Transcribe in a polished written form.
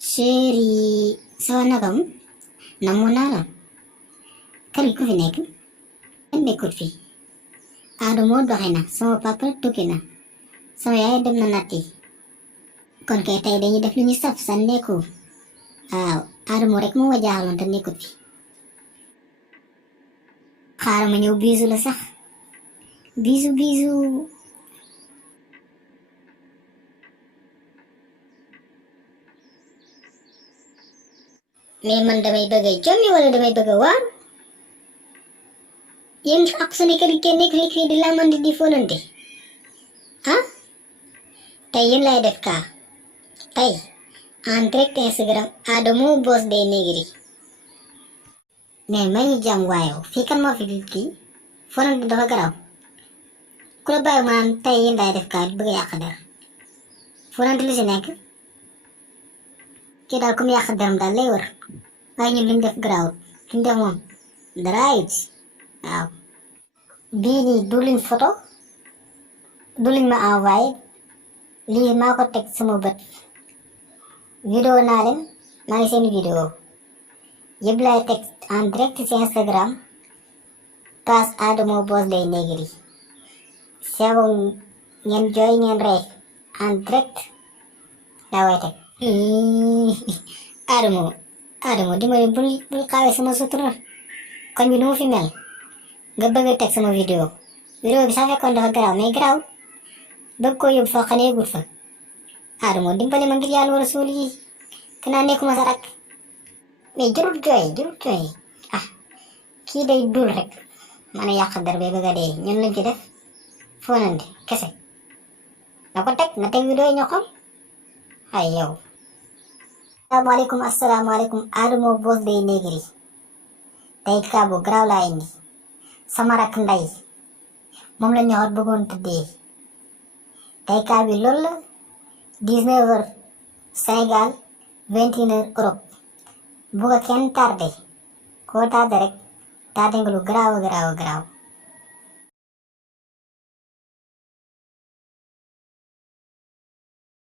chéri sama nakam namu naa la kër gi ku fi nekk kenn nekkul fi Adou moo doxe na sama papa tukki na sama yaay dem na natti kon kay tey dañuy def lu ñu saf sa nekku waaw Adou moo rek moo ma jaaxaloon te nekkul fi xaaral ma ñëw bisu la sax bisu mais man damay bëgg a jommi wala damay bëgg a waar yéen ak sunu kër gi kenn nekk fii di lamandi di fonante ah tey yéen lay def kaa tey en direct Instagram Adamo Boss Day Negri mais may ñu jàmm waaye fii kan moo fi kii fonante dafa garaw ku la bàyyi ma naan tey yéen lay def kaa bëgg a yàq dara fonante lu si nekk kii daal comme yàq daram daal lay wër waaye ñun luñ def garaawut luñ def moom dara ayut waaw bii nii du luñ photo du luñ ma envoyé lii maa ko teg sama bët vidéo naa leen maa ngi seen vidéo yëpp laay teg en direct ci Instagram page Adamo Boss Day Negri sewo ngeen jooy ngeen rey en direct daa way teg Adamo dimbali bul xaawe sama sutura koñ bi nu mu fi mel nga bëgg a teg sama vidéo bi sax fekkoon dafa garaaw mais garaaw bëgg koo yóbbu foo xam ne yëgut fa Adamo dimbali ma ngir yàlla war a suul yi kanaa nekkuma sa rak mais jurut jooy ah kii day dul rek man a yàq der bay bëgg a dee ñun lañ ci def fonante kese na ko teg na teg vidéo yi ñu xam ay yow asalaamaaleykum Adamo Boss Day Negri tey kaa bu garaaw laa indi sama rak nday moom la ñëwaat bëggoon tëddee tey kaa bi loolu la 19h Sénégal 21h Europe bu ko kenn tardé koo tardé rek tardé nga lu garaaw